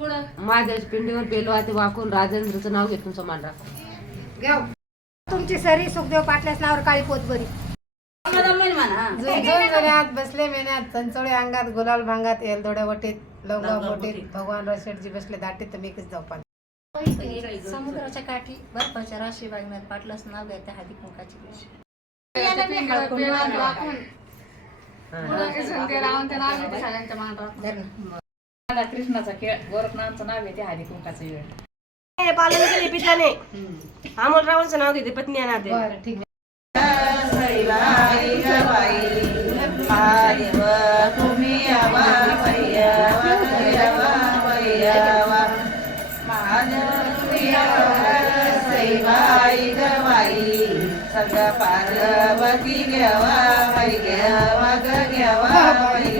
माझ्याच पिंडीवर पेलो ते वाकून राजेंद्रचं नाव घेत तुमचं मान राखा घ्या. तुमची सरी सुखदेव पाटल्यास नावावर काळी झुंझुन जऱ्यात बसले मेन्यात चंचोळे अंगात गुलाल भांगात एलदोड्या वटीत लवगा बोटीत भगवान रशेटजी बसले दाटीत तर मी किस जाऊ पान समुद्राच्या काठी बर्फाच्या राशी बागण्यात पाटलाच नाव घेते हाती कुंकाची पेशी कृष्णाचा खेळ गोरखनाथचं नाव आहे ते हरी कुंकाचं वेळ. पालन केले पिताने. अमोल रावणचं नाव घेते पत्नी अनाथे बरं ठीक हाताला हात लावा या दोघीला